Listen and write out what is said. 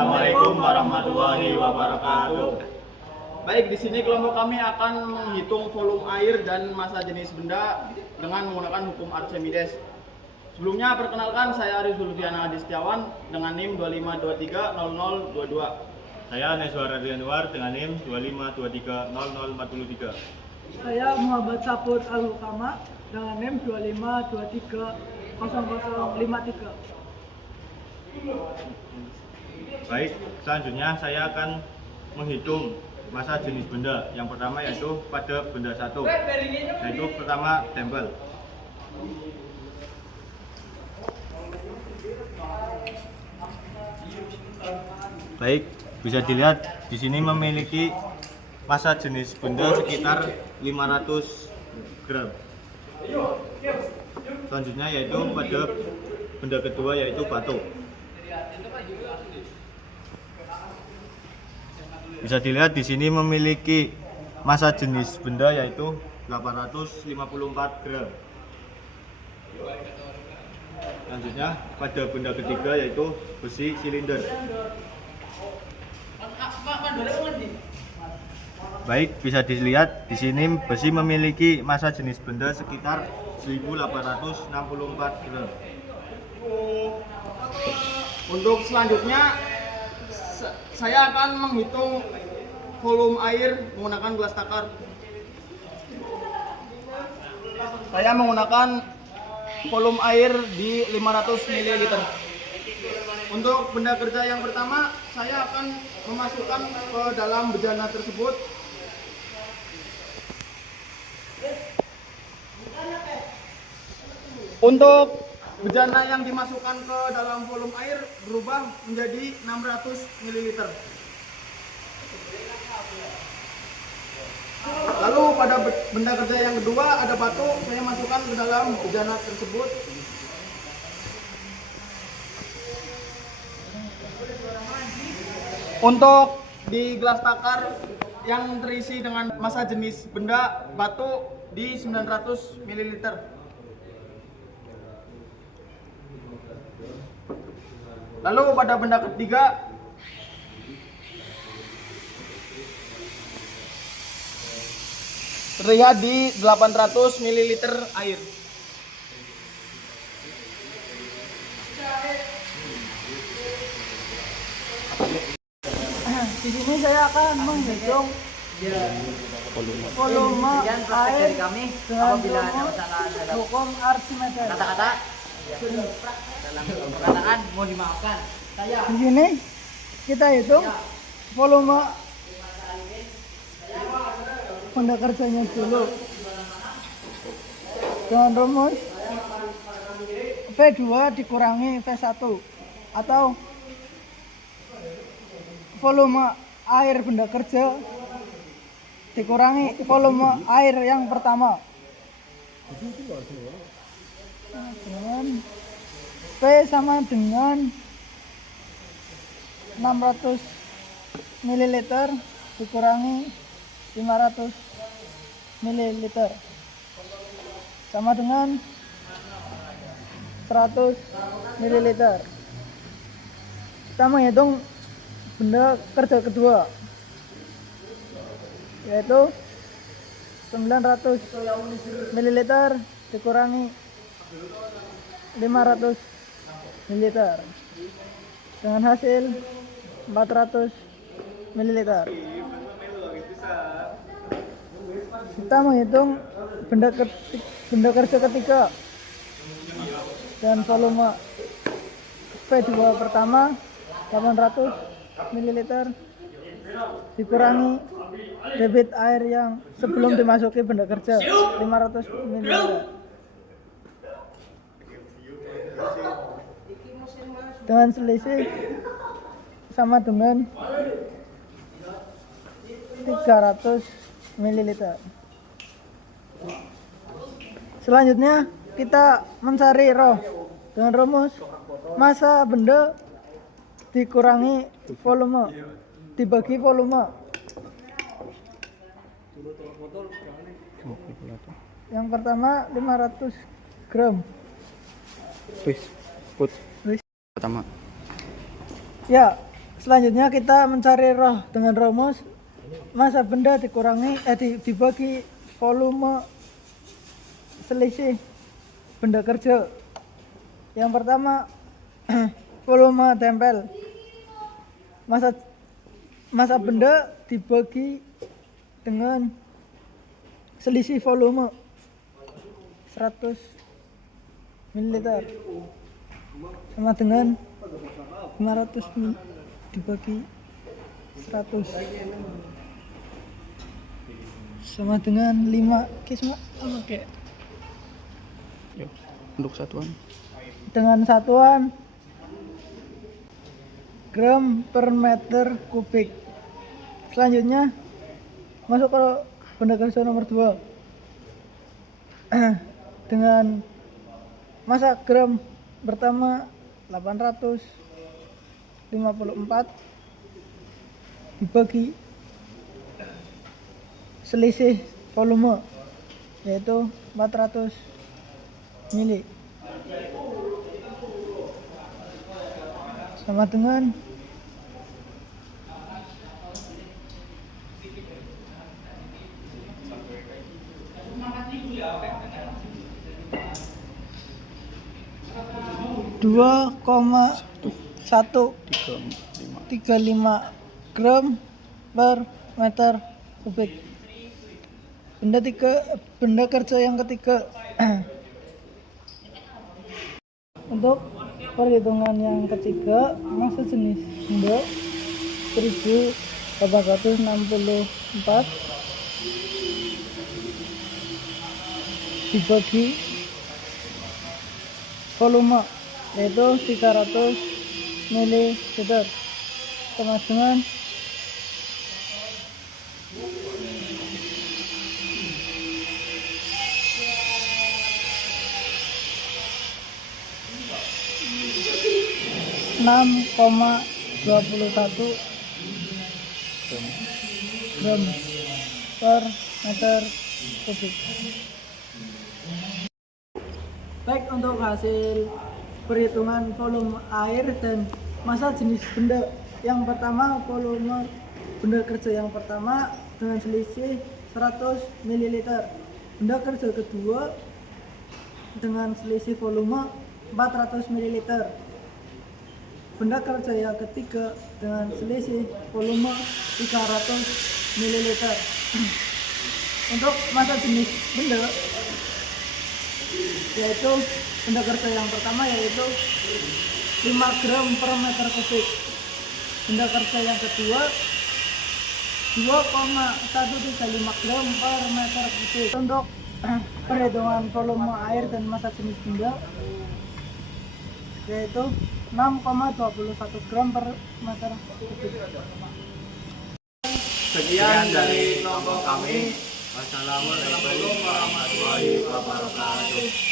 Assalamualaikum warahmatullahi wabarakatuh. Baik, di sini kelompok kami akan menghitung volume air dan massa jenis benda dengan menggunakan hukum Archimedes. Sebelumnya perkenalkan, saya Arif Zulfiana Adi Setiawan dengan NIM 25230022. Saya Neswar Ardianwar dengan NIM 25230043. Saya Muhammad Saput Al-Hukama dengan NIM 25230053. Baik, selanjutnya saya akan menghitung massa jenis benda. Yang pertama yaitu pada benda satu, yaitu pertama tempel. Baik, bisa dilihat di sini memiliki massa jenis benda sekitar 500 gram. Selanjutnya yaitu pada benda kedua yaitu batu. Bisa dilihat di sini memiliki massa jenis benda yaitu 854 gram. Selanjutnya pada benda ketiga yaitu besi silinder. Baik, bisa dilihat di sini besi memiliki massa jenis benda sekitar 1864 gram. Untuk selanjutnya saya akan menghitung volume air menggunakan gelas takar. Saya menggunakan volume air di 500 ml. Untuk benda kerja yang pertama, saya akan memasukkan ke dalam bejana tersebut untuk bejana yang dimasukkan ke dalam volume air berubah menjadi 600 ml. Lalu pada benda kerja yang kedua ada batu, saya masukkan ke dalam bejana tersebut. Untuk di gelas takar yang terisi dengan massa jenis benda batu di 900 ml. Lalu pada benda ketiga terlihat di 800 ml air. Di sini saya akan menghitung volume air kami dengan apabila ada masalah dalam hukum Archimedes. kata-kata dalam perkataan mau dimaafkan. Saya Di sini kita hitung volume benda kerjanya dulu dengan rumus V2 dikurangi V1 atau volume air benda kerja dikurangi volume air yang pertama dengan P sama dengan 600 ml dikurangi 500 ml sama dengan 100 ml. Kita menghitung benda kerja kedua yaitu 900 ml dikurangi 500 ml dengan hasil 400 ml. Kita menghitung benda kerja ketiga dan volume V2 pertama 800 ml dikurangi debit air yang sebelum dimasuki benda kerja 500 ml. Dengan selisih sama dengan 300 ml. Selanjutnya kita mencari rho dengan rumus massa benda dikurangi volume dibagi volume. Yang pertama 500 gram. Pertama. Ya, Selanjutnya kita mencari roh dengan rumus massa benda dibagi volume selisih benda kerja. Yang pertama volume tempel. Massa benda dibagi dengan selisih volume 100 ml sama dengan 500 ml dibagi 100 sama dengan 5 kisma. Oke. Untuk satuan. Dengan satuan gram per meter kubik. Selanjutnya masuk ke benda kerja nomor 2 dengan massa gram pertama 854 dibagi selisih volume yaitu 400 mili sama dengan 2,135 gram per meter kubik. Benda kerja yang ketiga. Untuk perhitungan yang ketiga, massa jenis benda 1864 dibagi volume yaitu 300 ml sama dengan 6,21 gram per meter kubik. Baik, untuk hasil perhitungan volume air dan massa jenis benda. Yang pertama, volume benda kerja yang pertama dengan selisih 100 ml. Benda kerja kedua dengan selisih volume 400 ml. Benda kerja yang ketiga dengan selisih volume 300 ml. Untuk massa jenis benda yaitu benda kerja yang pertama yaitu 5 gram per meter kubik. Benda kerja yang kedua 2,135 gram per meter kubik. Untuk perhitungan volume air dan massa jenis benda yaitu 6,21 gram per meter kubik. Sekian dari kelompok kami. Wassalamualaikum warahmatullahi wabarakatuh.